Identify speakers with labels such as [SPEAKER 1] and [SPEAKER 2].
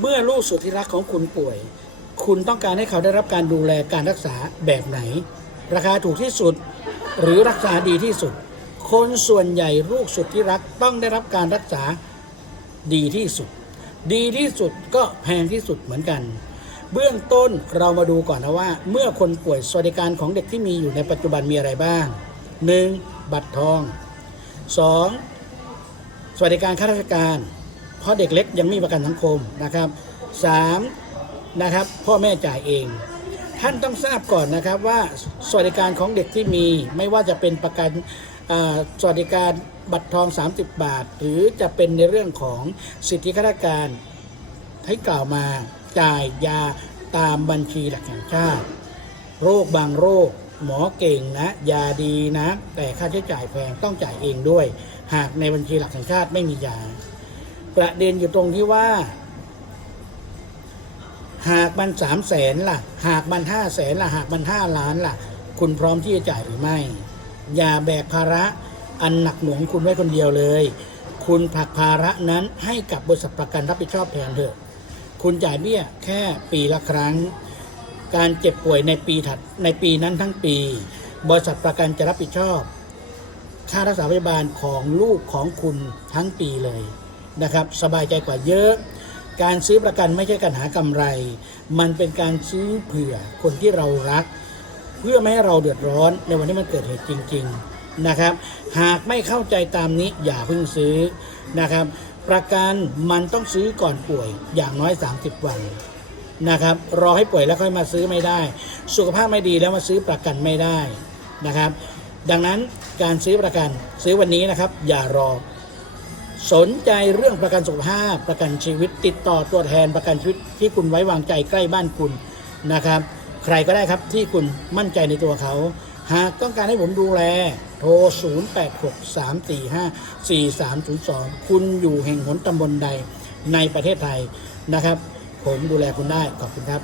[SPEAKER 1] เมื่อลูกสุดที่รักของคุณป่วย คุณต้องการให้เขาได้รับการดูแลการรักษาแบบไหน ราคาถูกที่สุด หรือรักษาดีที่สุด คนส่วนใหญ่ลูกสุดที่รักต้องได้รับการรักษาดีที่สุด ดีที่สุดก็แพงที่สุดเหมือนกัน เบื้องต้นเรามาดูก่อนนะว่า เมื่อคนป่วยสวัสดิการของเด็กที่มีอยู่ในปัจจุบันมีอะไรบ้าง 1. บัตรทอง 2. สวัสดิการข้าราชการ เพราะเด็กเล็กยังมีประกันสังคมนะครับ 3. นะครับพ่อแม่จ่ายเอง ท่านต้องทราบก่อนนะครับว่าสวัสดิการของเด็กที่มีไม่ว่าจะเป็นประกันสวัสดิการบัตรทอง 30 บาท หรือจะเป็นในเรื่องของสิทธิข้าราชการให้กล่าวมาจ่ายยาตามบัญชีหลักแห่งชาติ โรคบางโรค หมอเก่งนะ ยาดีนะ แต่ค่าใช้จ่ายแพงต้องจ่ายเองด้วย หากในบัญชีหลักแห่งชาติไม่มียา ประเด็นอยู่ตรงที่ว่า หากมันสามแสนล่ะ หากมันห้าแสนล่ะ หากมันห้าล้านล่ะ คุณพร้อมที่จะจ่ายหรือไม่ อย่าแบกภาระอันหนักหน่วงคุณไว้คนเดียวเลย คุณผลักภาระนั้นให้กับบริษัทประกันรับผิดชอบแทนเถอะ คุณจ่ายเบี้ยแค่ปีละครั้ง การเจ็บป่วยในปีถัดในปีนั้นทั้งปี บริษัทประกันจะรับผิดชอบ ค่ารักษาพยาบาลของลูกของคุณทั้งปีเลย นะครับสบายใจกว่าเยอะ การซื้อประกันไม่ใช่การหากำไร มันเป็นการซื้อเผื่อคนที่เรารัก เพื่อไม่ให้เราเดือดร้อนในวันที่มันเกิดเหตุจริง ๆนะครับ หากไม่เข้าใจตามนี้อย่าเพิ่งซื้อนะครับ ประกันมันต้องซื้อก่อนป่วยอย่างน้อย 30 วันนะครับรอให้ป่วยแล้วค่อยมาซื้อไม่ได้ สุขภาพไม่ดีแล้วมาซื้อประกันไม่ได้นะครับ ดังนั้นการซื้อประกันซื้อวันนี้นะครับ อย่ารอ สนใจเรื่องประกันสุขภาพประกันชีวิต ติดต่อตัวแทนประกันชีวิตที่คุณไว้วางใจใกล้บ้านคุณนะครับ ใครก็ได้ครับที่คุณมั่นใจในตัวเขา หากต้องการให้ผมดูแลโทร 0863454302 คุณอยู่แห่งหนตำบลใดในประเทศไทยนะครับ ผมดูแลคุณได้ขอบคุณครับ